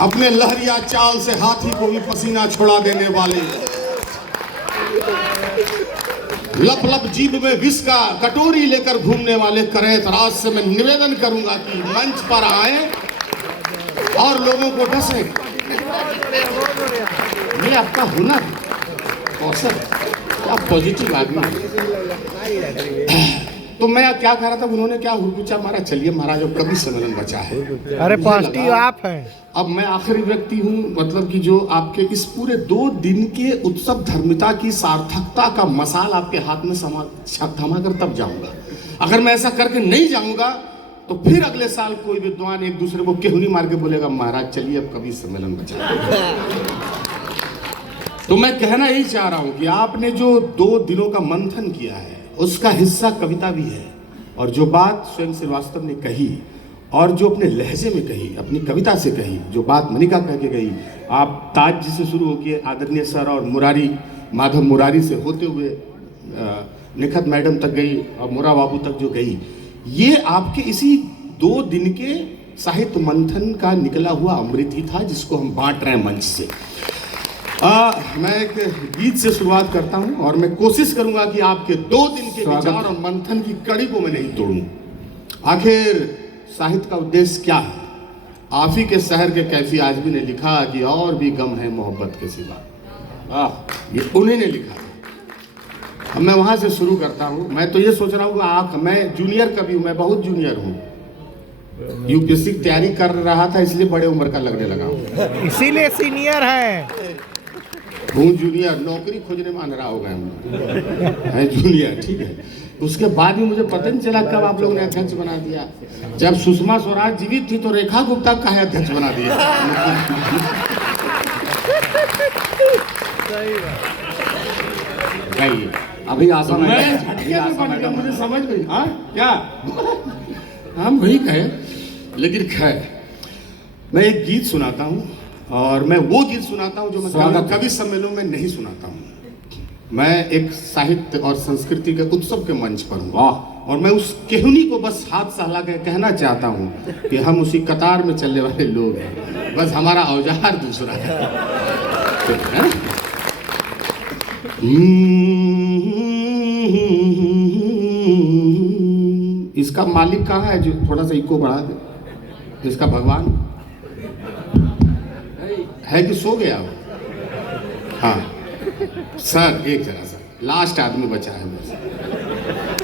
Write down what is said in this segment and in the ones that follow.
अपने लहरिया चाल से हाथी को भी पसीना छुड़ा देने वाले, लप लप जीभ में विष का कटोरी लेकर घूमने वाले करैत राज से मैं निवेदन करूंगा कि मंच पर आए और लोगों को डसे। ये आपका हुनर कौशल, क्या पॉजिटिव आदमी। तो मैं क्या कह रहा था, उन्होंने क्या हुरकुचा मारा। चलिए महाराज, अब कभी सम्मेलन बचा है। अरे पॉजिटिव आप हैं। अब मैं आखिरी व्यक्ति हूँ, मतलब कि जो आपके इस पूरे 2 दिन के उत्सव धर्मिता की सार्थकता का मसाल आपके हाथ में थमा कर तब जाऊंगा। अगर मैं ऐसा करके नहीं जाऊंगा तो फिर अगले साल कोई विद्वान एक दूसरे को केहुनी मार के बोलेगा महाराज चलिए अब कभी सम्मेलन बचा। तो मैं कहना यही चाह रहा हूं कि आपने जो 2 दिनों का मंथन किया है उसका हिस्सा कविता भी है, और जो बात स्वयं श्रीवास्तव ने कही और जो अपने लहजे में कही, अपनी कविता से कही, जो बात मनिका कह के गई, आप ताज जी से शुरू होकर आदरणीय सर और मुरारी, माधव मुरारी से होते हुए निखत मैडम तक गई और मोरा बाबू तक जो गई, ये आपके इसी 2 दिन के साहित्य मंथन का निकला हुआ अमृत ही था जिसको हम बांट रहे हैं मंच से। मैं एक गीत से शुरुआत करता हूं और मैं कोशिश करूंगा कि आपके 2 दिन के विचार और मंथन की कड़ी को मैं नहीं तोड़ूं। आखिर साहित्य का उद्देश्य क्या है? आप ही के शहर के कैफी आजमी ने लिखा कि और भी गम है मोहब्बत के सिवा। ये उन्हीं ने लिखा। अब मैं वहां से शुरू करता हूं। मैं तो ये सोच रहा हूँ कि मैं जूनियर कवि हूँ, मैं बहुत जूनियर हूँ। यूपीएससी की तैयारी कर रहा था इसलिए बड़े उम्र का लगने लगा हूँ, इसीलिए सीनियर है। हूँ जूनियर, नौकरी खोजने में अंधेरा हो गए हम है जूनियर, ठीक है। उसके बाद भी मुझे पता नहीं चला कब आप लोगों ने अध्यक्ष बना दिया। जब सुषमा स्वराज जीवित थी तो रेखा गुप्ता का है अध्यक्ष बना दिया। अभी आशा मैडम मुझे समझ गई। हाँ क्या हम वही कहे, लेकिन खैर मैं एक गीत सुनाता हूँ और मैं वो गीत सुनाता हूँ जो मैं कवि सम्मेलन में नहीं सुनाता हूँ। मैं एक साहित्य और संस्कृति के उत्सव के मंच पर हूँ और मैं उस केहुनी को बस हाथ सहला के कहना चाहता हूँ कि हम उसी कतार में चलने वाले लोग हैं, बस हमारा औजार दूसरा है। इसका मालिक कहाँ है जो थोड़ा सा इको बढ़ा दे? इसका भगवान है कि सो गया? हाँ सर, एक जरा सा लास्ट आदमी बचा है बस,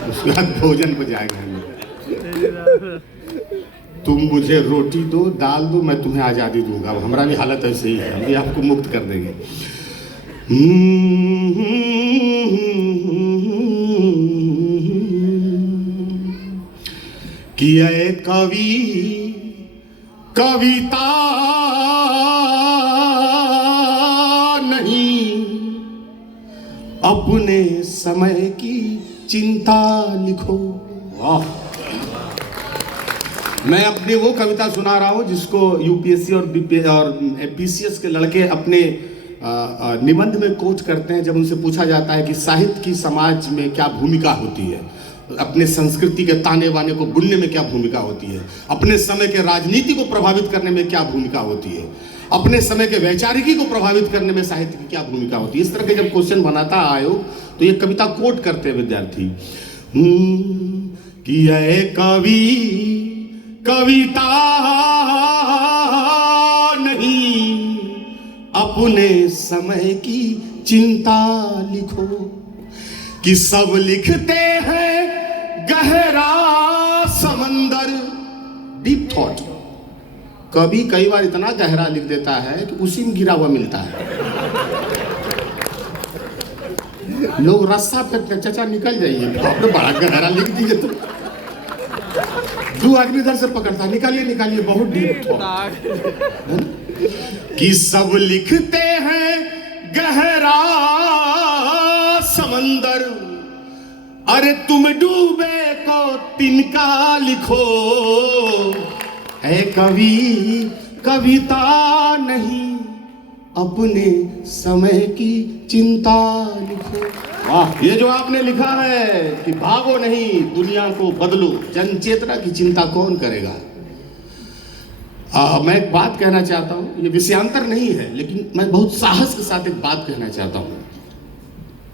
उसके बाद भोजन पर जाएगा। तुम मुझे रोटी दो, दाल दो, मैं तुम्हें आज़ादी दूंगा। अब हमारा भी हालत ऐसे ही है, हम भी आपको मुक्त कर देंगे। कि ये कवि कविता नहीं, अपने समय की चिंता लिखो। वाह, मैं अपनी वो कविता सुना रहा हूं जिसको यूपीएससी और पीसीएस के लड़के अपने निबंध में कोट करते हैं जब उनसे पूछा जाता है कि साहित्य की समाज में क्या भूमिका होती है, अपने संस्कृति के ताने बाने को बुनने में क्या भूमिका होती है, अपने समय के राजनीति को प्रभावित करने में क्या भूमिका होती है, अपने समय के वैचारिकी को प्रभावित करने में साहित्य की क्या भूमिका होती है। इस तरह के जब क्वेश्चन बनाता आयोग तो ये कविता कोट करते हैं विद्यार्थी कि ये कवि कविता नहीं, अपने समय की चिंता लिखो। कि सब लिखते हैं गहरा समंदर, डीप थॉट। कभी कई बार इतना गहरा लिख देता है कि उसी में गिरा हुआ मिलता है। लोग रस्सा पे चाचा निकल जाइए, आपने बड़ा गहरा लिख दिए तो 2 आदमी इधर से पकड़ता, निकालिए निकालिए, बहुत डीप थॉट। कि सब लिखते हैं गहरा समंदर, अरे तुम डूबे को तिनका लिखो। है कवि कविता नहीं, अपने समय की चिंता लिखो। वाह, ये जो आपने लिखा है कि भागो नहीं दुनिया को बदलो, जन चेतना की चिंता कौन करेगा? मैं एक बात कहना चाहता हूँ, ये विषयांतर नहीं है, लेकिन मैं बहुत साहस के साथ एक बात कहना चाहता हूँ।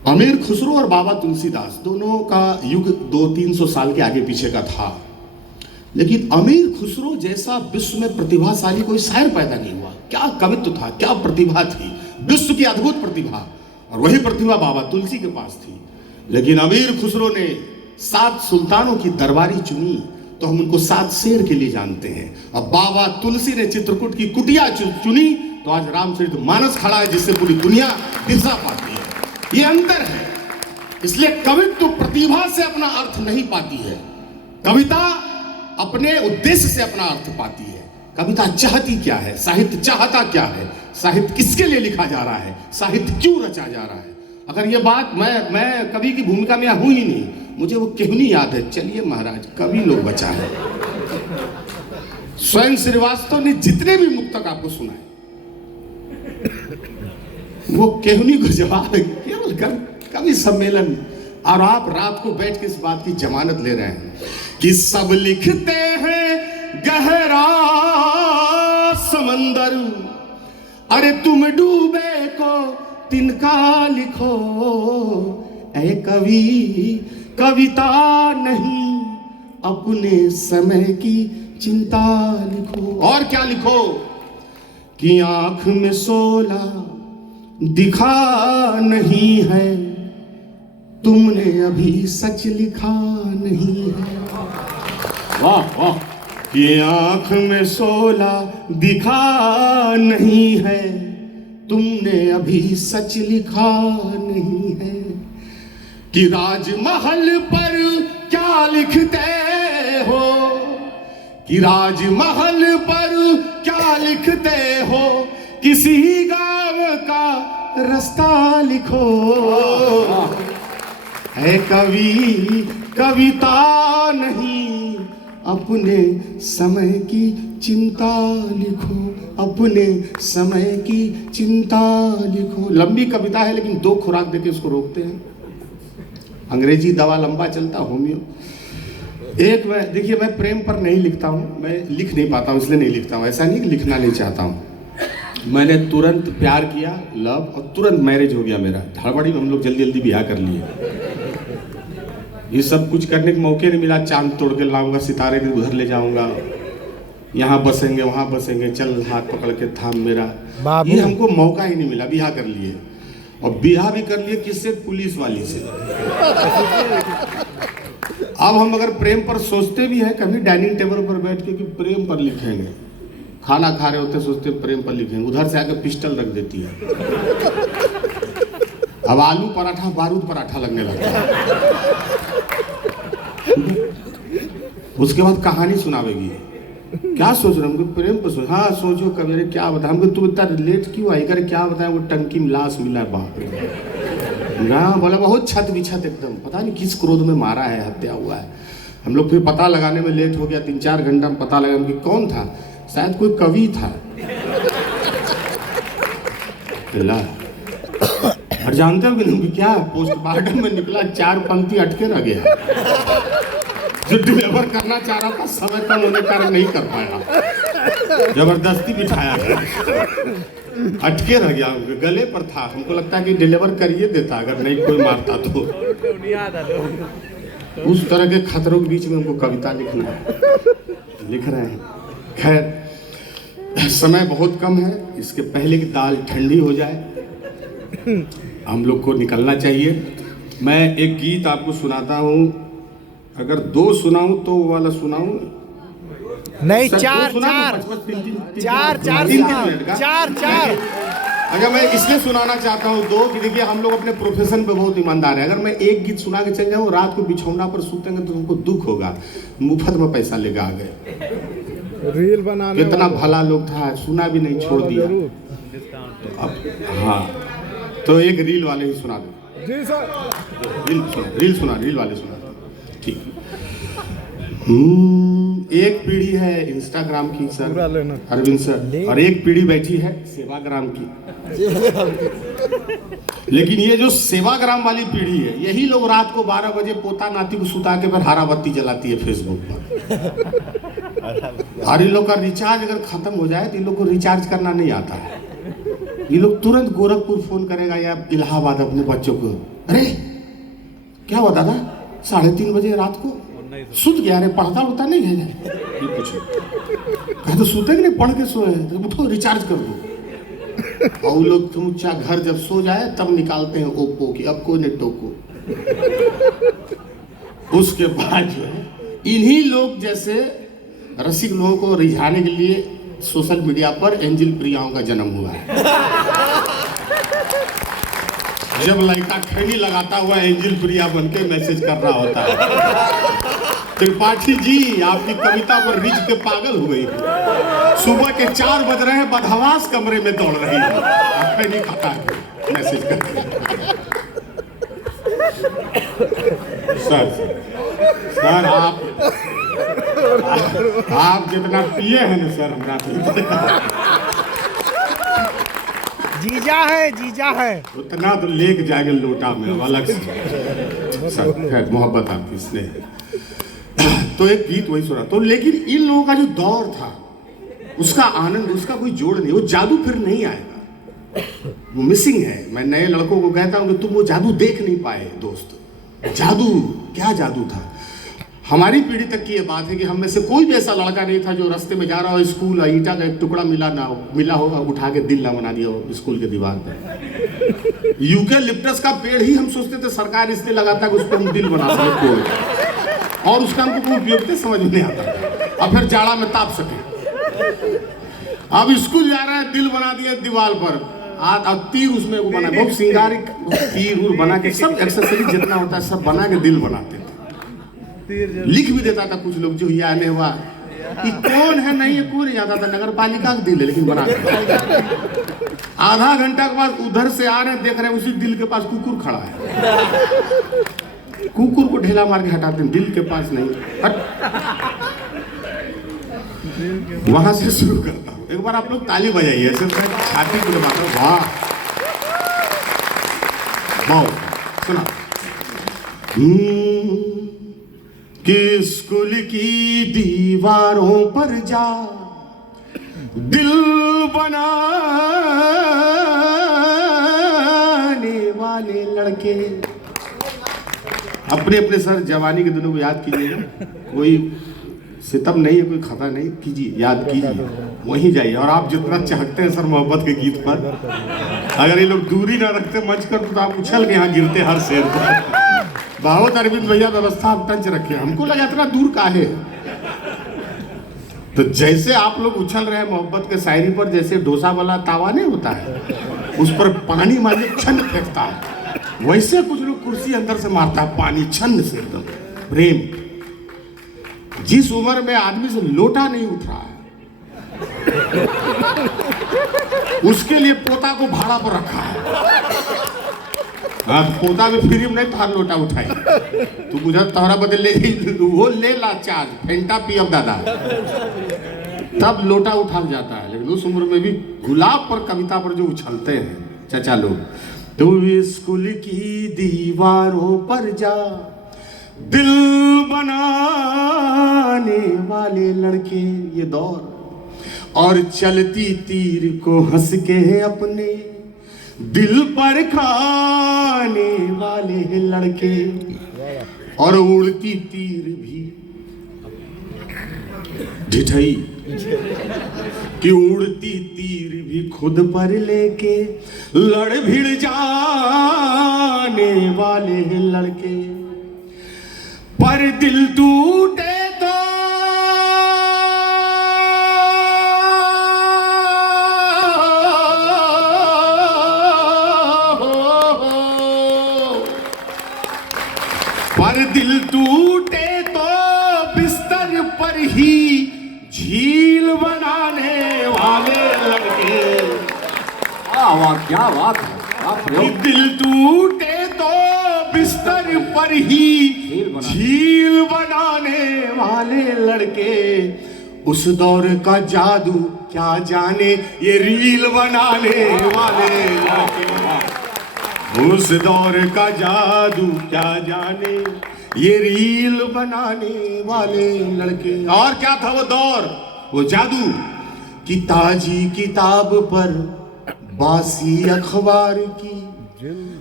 अमीर खुसरो और बाबा तुलसीदास दोनों का युग 200-300 साल के आगे पीछे का था, लेकिन अमीर खुसरो जैसा विश्व में प्रतिभाशाली कोई शायर पैदा नहीं हुआ। क्या कवित्व था, क्या प्रतिभा थी, विश्व की अद्भुत प्रतिभा, और वही प्रतिभा बाबा तुलसी के पास थी। लेकिन अमीर खुसरो ने 7 सुल्तानों की दरबारी चुनी, तो हम उनको 7 शेर के लिए जानते हैं। अब बाबा तुलसी ने चित्रकूट की कुटिया चुनी, तो आज रामचरित मानस खड़ा है, जिससे पूरी दुनिया दिशा पाती है। ये अंतर है। इसलिए कवित्व प्रतिभा से अपना अर्थ नहीं पाती है, कविता अपने उद्देश्य से अपना अर्थ पाती है। कविता चाहती क्या है, साहित्य चाहता क्या है, साहित्य किसके लिए लिखा जा रहा है, साहित्य क्यों रचा जा रहा है। अगर ये बात मैं कवि की भूमिका में हूं ही नहीं, मुझे वो केहनी याद है, चलिए महाराज कवि लोग बचा है। स्वयं श्रीवास्तव ने जितने भी मुक्तक आपको सुनाए, वो केहनी को जवाब केवल कवि सम्मेलन, और आप रात को बैठ के इस बात की जमानत ले रहे हैं कि सब लिखते हैं गहरा समंदर, अरे तुम डूबे को तिनका लिखो, ऐ कवि कविता नहीं अपने समय की चिंता लिखो। और क्या लिखो कि आंख में सोला दिखा नहीं है, तुमने अभी सच लिखा नहीं है। वाह वाह। ये आंख में सोला दिखा नहीं है, तुमने अभी सच लिखा नहीं है। कि राजमहल पर क्या लिखते हो, कि राजमहल पर क्या लिखते हो, किसी गांव का रास्ता लिखो, है कवि कविता नहीं अपने समय की चिंता लिखो, अपने समय की चिंता लिखो। लंबी कविता है, लेकिन 2 खुराक देके उसको रोकते हैं। अंग्रेजी दवा लंबा चलता, होमियो। एक देखिए, मैं प्रेम पर नहीं लिखता हूँ, मैं लिख नहीं पाता हूँ, इसलिए नहीं लिखता हूँ। ऐसा नहीं कि लिखना नहीं चाहता हूँ, मैंने तुरंत प्यार किया, लव, और तुरंत मैरिज हो गया मेरा। हड़बड़ी में हम लोग जल्दी जल्दी ब्याह कर लिए। ये सब कुछ करने के मौके नहीं मिला। चांद तोड़ के लाऊंगा, सितारे भी उधर ले जाऊंगा, यहाँ बसेंगे वहाँ बसेंगे, चल हाथ पकड़ के थाम मेरा, ये हमको मौका ही नहीं मिला। ब्याह कर लिए, और ब्याह भी कर लिए किससे, पुलिस वाली से। अब हम अगर प्रेम पर सोचते भी हैं, कभी डाइनिंग टेबल पर बैठ के कि प्रेम पर लिखेंगे, खाना खा रहे होते सोचते प्रेम पर लिखेंगे, उधर से आके पिस्टल रख देती है। अब आलू पराठा बारूद पराठा लगने लगता है। उसके बाद कहानी सुनावेगी, क्या सोच रहे हमको प्रेम पर सोच, हाँ सोचो कभी। अरे क्या बताए हमको, तुम इतना लेट क्यों आई, करे क्या बताए, वो टंकी में लाश मिला, बाप रे। हाँ बोला बहुत छत बिछत एकदम, पता नहीं किस क्रोध में मारा है, हत्या हुआ है। हम लोग फिर पता लगाने में लेट हो गया, 3-4 घंटा में पता लगा कि कौन था, शायद कोई कवि था। और जानते हो कि क्या, पोस्टमार्टम में निकला 4 पंक्ति अटके रह गया। जो डिलीवर करना चाह रहा था, समय कम होने के कारण नहीं कर पाया, जबरदस्ती बिठाया गया, अटके रह गया, गले पर था। हमको लगता है कि डिलीवर करिए देता अगर नहीं कोई मारता तो। उस तरह के खतरों के बीच में हमको कविता लिखना है, लिख रहे हैं। खैर, समय बहुत कम है, इसके पहले की दाल ठंडी हो जाए, हम लोग को निकलना चाहिए। मैं एक गीत आपको सुनाता हूँ, अगर 2 सुनाऊं तो वो वाला सुनाऊं, नहीं 4 अगर मैं इसलिए सुनाना चाहता हूँ 2 कि देखिए हम लोग अपने प्रोफेशन पे बहुत ईमानदार है। अगर मैं एक गीत सुना के चल जाऊँ, रात को बिछौना पर सूतेंगे तो तुमको दुख होगा, मुफ्त में पैसा लेकर आ गए। रील बनाने कितना भला लोग था, सुना भी नहीं, छोड़ दिया। तो अब हाँ, तो एक रील वाले ही सुना दो। जी सर, रील वाले सुना। ठीक। एक पीढ़ी है इंस्टाग्राम की सर, अरविंद सर, और एक पीढ़ी बैठी है सेवाग्राम की। लेकिन ये जो सेवाग्राम वाली पीढ़ी है, यही लोग रात को 12 बजे पोता नाती को सुता के फिर हरा बत्ती जलाती है फेसबुक पर। और इन लोग का रिचार्ज अगर खत्म हो जाए तो इन लोग को रिचार्ज करना नहीं आता है। ये लोग तुरंत गोरखपुर फोन करेगा या इलाहाबाद अपने बच्चों को, अरे क्या हुआ दादा 3:30 बजे रात को सुत गया, अरे पढ़ता उड़ता नहीं है, ये पूछो कहा तो सोते नहीं, पढ़ के सोए तो उठो रिचार्ज कर दो। और लोग समूचा घर जब सो जाए तब निकालते हैं ओप्पो की, अब कोई नहीं टोको। उसके बाद जो है इन्हीं लोग जैसे रसिक लोगों को रिझाने के लिए सोशल मीडिया पर एंजल प्रियाओं का जन्म हुआ है। जब लड़का खैनी लगाता हुआ एंजल प्रिया बन के मैसेज कर रहा होता है, त्रिपाठी जी आपकी कविता पर रिझ के पागल हो गई, सुबह के 4 बज रहे हैं, बदहवास कमरे में दौड़ रही है, खैनी खाता है मैसेज करके। सर आप जितना पिए हैं ना सर, हमरा जीजा है उतना तो लेके जाएंगे लोटा में अलग से। सर खैर मोहब्बत आपकी स्नेह। तो एक गीत वही सुना तो, लेकिन इन लोगों का जो दौर था उसका आनंद, उसका कोई जोड़ नहीं, वो जादू फिर नहीं आएगा, वो मिसिंग है। मैं नए लड़कों को कहता हूँ कि तुम वो जादू देख नहीं पाए दोस्त। जादू क्या जादू था। हमारी पीढ़ी तक की ये बात है कि हम में से कोई भी ऐसा लड़का नहीं था जो रास्ते में जा रहा हो, स्कूल ईंटा का एक टुकड़ा मिला हो उठा के दिल ना बना दिया हो स्कूल के दीवार पर। यूकेलिप्टस का पेड़ ही हम सोचते थे सरकार इसलिए लगाता है कि उस पर हम दिल बना सके, और उसका हमको कोई उपयोगिता समझ में नहीं आता, और फिर जाड़ा में ताप सके। अब स्कूल जा रहा है, दिल बना दिया दीवार पर, अब तीर उसमें वो बना, बहुत सिंगारिक तीर उर बना के, सब एक्सेसरीज जितना होता है सब बना के दिल बनाते थे। लिख भी देता था कुछ लोग जो ये आने हुआ, ये कौन है, नहीं ये कोई नहीं जाता था, नगर पालिका का दिल है लेकिन बना के। आधा घंटा के बाद उधर से आ रहे देख रहे हैं उसी दिल के पास कुकुर खड़ा है, कुकुर को ढेला मार के हटाते हैं, दिल के पास नहीं, हट। वहां से शुरू करता हूं, एक बार आप लोग ताली बजाइए ऐसे छाती को मात्र, वाह वाह। सुना कि स्कूल की दीवारों पर जा दिल बनाने वाले लड़के, अपने अपने सर जवानी के दिनों को याद कीजिएगा, कोई सितम नहीं है, कोई खता नहीं, कीजिए याद कीजिए, वहीं जाइए। और आप जितना चाहते हैं सर मोहब्बत के गीत पर, अगर ये लोग दूरी ना रखते मंच कर तो आप उछल के यहाँ गिरते हर शेर पर। बहुत अरविंद भैया व्यवस्था आप टंच रखे, हमको लगा इतना दूर का है। तो जैसे आप लोग उछल रहे हैं मोहब्बत के शायरी पर, जैसे डोसा वाला तावा नहीं होता है उस पर पानी मार के छन्न फेंकता है, वैसे कुछ लोग कुर्सी अंदर से मारता है पानी छन्न से एकदम प्रेम। जिस उम्र में आदमी से लोटा नहीं उठ रहा है उसके लिए पोता को भाड़ा पर रखा है। हाँ, पोता भी फ्री में नहीं तार लोटा उठाई, तू मुझे तोहरा बदल ले, वो ले ला चार्ज, फेंटा पी अब दादा, तब लोटा उठा जाता है। लेकिन उस उम्र में भी गुलाब पर कविता पर जो उछलते हैं चाचा लोग, तो स्कूल की दीवारों पर जा दिल बनाने वाले लड़के, ये दौर, और चलती तीर को हंस के अपने दिल पर खाने वाले लड़के, और उड़ती तीर भी ढिठई कि उड़ती तीर भी खुद पर लेके लड़ भिड़ जाने वाले लड़के, पर दिल टूटे तो दिल टूटे तो बिस्तर पर ही झील बनाने वाले लड़के। वाह क्या बात है। दिल टूटे तो बिस्तर पर ही झील बनाने वाले लड़के, उस दौर का जादू क्या जाने ये रील बनाने वाले लड़के, उस दौर का जादू क्या जाने ये रील बनाने वाले लड़के। और क्या था वो दौर, वो जादू कि ताजी किताब पर बासी अखबार की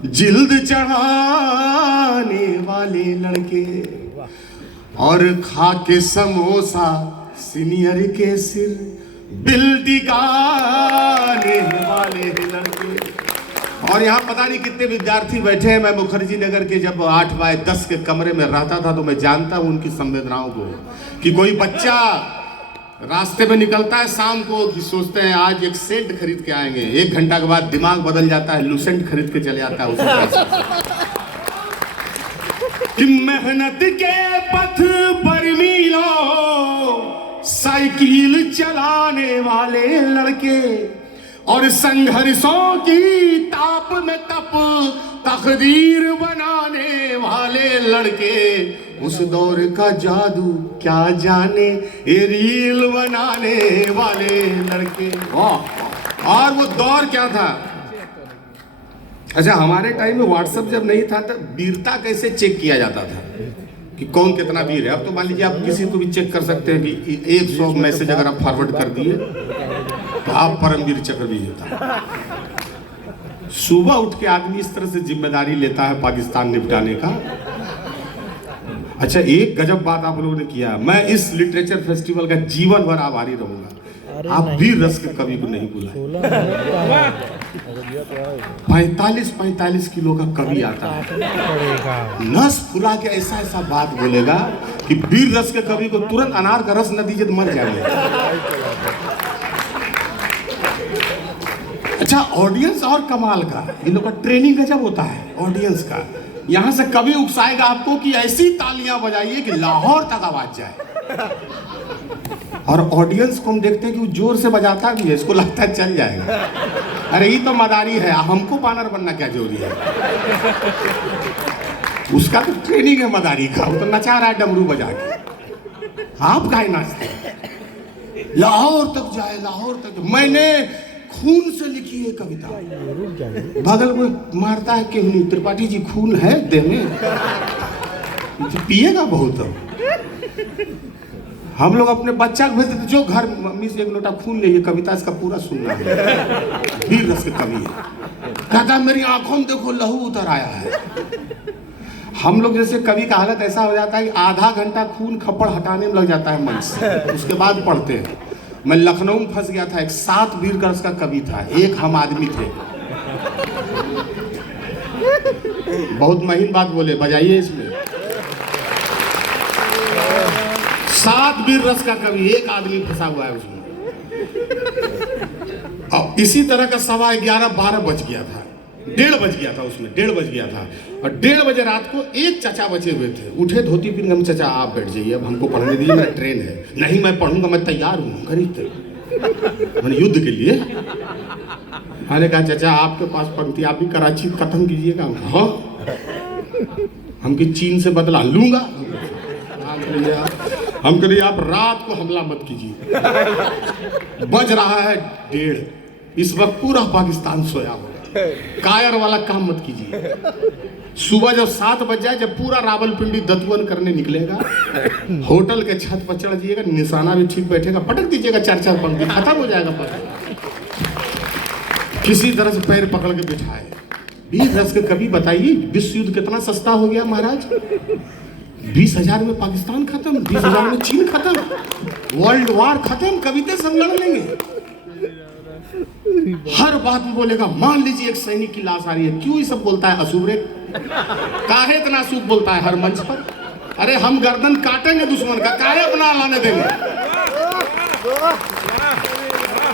जिल्द चढ़ाने वाले लड़के, और खा के समोसा सीनियर के सिर बिल दिगाने वाले लड़के। और यहाँ पता नहीं कितने विद्यार्थी बैठे हैं। मैं मुखर्जी नगर के जब 8x10 के कमरे में रहता था तो मैं जानता हूँ उनकी संवेदनाओं को, कि कोई बच्चा रास्ते में निकलता है शाम को कि सोचते हैं आज एक सेंट खरीद के आएंगे, 1 घंटा के बाद दिमाग बदल जाता है, लूसेंट खरीद के चले आता है उसी कि मेहनत के पथ पर मीलों साइकिल चलाने वाले लड़के, और संघर्षों की ताप में तप तकदीर बनाने वाले लड़के। उस दौर का जादू क्या जाने ये रील बनाने वाले लड़के। वाह। और वो दौर क्या था? अच्छा, हमारे टाइम में व्हाट्सएप जब नहीं था तब वीरता कैसे चेक किया जाता था कि कौन कितना वीर है। अब तो मान लीजिए आप किसी को भी चेक कर सकते हैं कि 100 मैसेज अगर आप फॉरवर्ड कर दिए तो आप परमवीर चक्र भी होता। सुबह उठ के आदमी इस तरह से जिम्मेदारी लेता है पाकिस्तान निपटाने का। अच्छा, एक गजब बात आप लोगों ने किया, मैं इस लिटरेचर फेस्टिवल का जीवन भर आभारी रहूंगा। आप वीर रस के कवि को नहीं बुलाए। 45 किलो का कवि आता है, नस फुला के ऐसा ऐसा बात बोलेगा कि वीर रस के कवि को तुरंत अनार का रस न दीजिए तो मर जाएंगे। अच्छा, ऑडियंस और कमाल का, इन लोग का ट्रेनिंग गजब होता है ऑडियंस का। यहां से कवि उकसाएगा आपको कि ऐसी तालियां बजाइए कि लाहौर तक आवाज जाए, और ऑडियंस को हम देखते हैं कि वो जोर से बजाता भी है, इसको लगता है चल जाएगा। अरे ये तो मदारी है, हमको बानर बनना क्या जरूरी है? उसका तो ट्रेनिंग है मदारी का, वो तो नचा रहा है डमरू बजा के। आप काहे नाचते हैं? लाहौर तक जाए, लाहौर तक। मैंने खून से लिखी है कविता। बगल में मारता है क्यों नहीं? त्रिपाठी जी खून है देह में, पिएगा बहुत। हम लोग अपने बच्चा को भेजते थे, जो घर मम्मी से 1 लोटा खून ले, ये कविता इसका पूरा सुनना है। वीर रस के कवि है, कहता मेरी आंखों में देखो लहू उतर आया है। हम लोग जैसे कवि का हालत ऐसा हो जाता है कि आधा घंटा खून खप्पड़ हटाने में लग जाता है मंच से, उसके बाद पढ़ते हैं। मैं लखनऊ में फंस गया था, एक 7 वीर रस का कवि था, एक हम आदमी थे। बहुत महीन बात बोले, बजाइए इसमें। 7 वीर रस का कवि, एक आदमी फंसा हुआ है उसमें। अब इसी तरह का 11:15-12 बज गया था, 1:30 बज गया था उसमें, 1:30 बज गया था। और 1:30 बजे रात को एक चाचा बचे हुए थे, उठे धोती पहन, हम चाचा आप बैठ जाइए, अब हमको पढ़ने दीजिए, मेरा ट्रेन है। नहीं मैं पढ़ूंगा, मैं तैयार हूँ गरीब मैंने युद्ध के लिए। मैंने कहा चाचा आपके पास पंक्ति, आप भी कराची खत्म कीजिएगा। हाँ, हम कि चीन से बदला लूंगा। हम कह आप रात को हमला मत कीजिए। बज रहा है 1:30, इस वक्त पूरा पाकिस्तान सोया होगा, कायर वाला काम मत कीजिए। सुबह जब 7 बज जाए, जब पूरा रावलपिंडी दतवन करने निकलेगा, होटल के छत पर चढ़ जाइएगा, निशाना भी ठीक बैठेगा, पटक दीजिएगा 4-4 पंक्ति, खत्म हो जाएगा पता। किसी तरह से पैर पकड़ के बिठाए। वीर रस के कवि बताइए, विश्व युद्ध कितना सस्ता हो गया महाराज। 20,000 में पाकिस्तान खत्म, 20,000 में चीन खत्म, वर्ल्ड वार खत्म, कविता सब लड़ लेंगे। हर बात में बोलेगा, मान लीजिए एक सैनिक की लाश आ रही है, क्यों ये सब बोलता है असूबरे? काहे इतना असूब बोलता है हर मंच पर? अरे हम गर्दन काटेंगे दुश्मन का, काहे अपना लाने देंगे?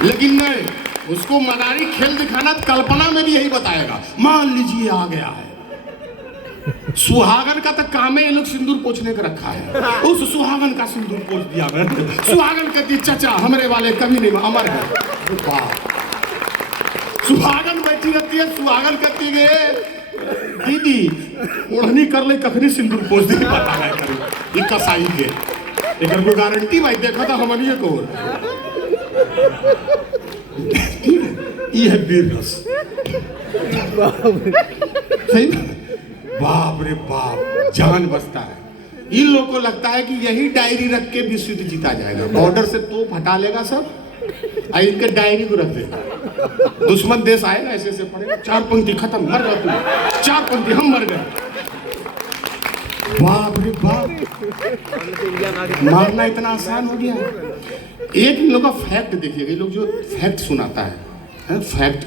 लेकिन नहीं, उसको मदारी खेल दिखाना, कल्पना में भी यही बताएगा, मान लीजिए आ गया है। सुहागन का तो काम है ये लोग सिंदूर पोछने का रखा है, उस सुहागन का सिंदूर पोछ दिया। सुहागन कहती चाचा हमारे वाले कभी नहीं अमर है। सुहागन बैठी रहती है, सुहागन कहती है दीदी ओढ़नी कर ले, कखनी सिंदूर पोछ दी, पता है करी ये कसाई के एक को गारंटी भाई देखा था हमनिए को। ये है वीर रस, सही ना? बाप रे बाप, जान बचता है। इन लोगों को लगता है कि यही डायरी रख के विश्व युद्ध जीता जाएगा। बॉर्डर से तोप हटा लेगा सब और इनके डायरी को रख देगा। दुश्मन देश आएगा ऐसे ऐसे पड़ेगा, 4 पंक्ति खत्म, मर गया तू, 4 पंक्ति हम मर गए। बाप रे बाप, मारना इतना आसान हो गया। एक इन लोग का फैक्ट देखिएगा, ये लोग जो फैक्ट सुनाता है फैक्ट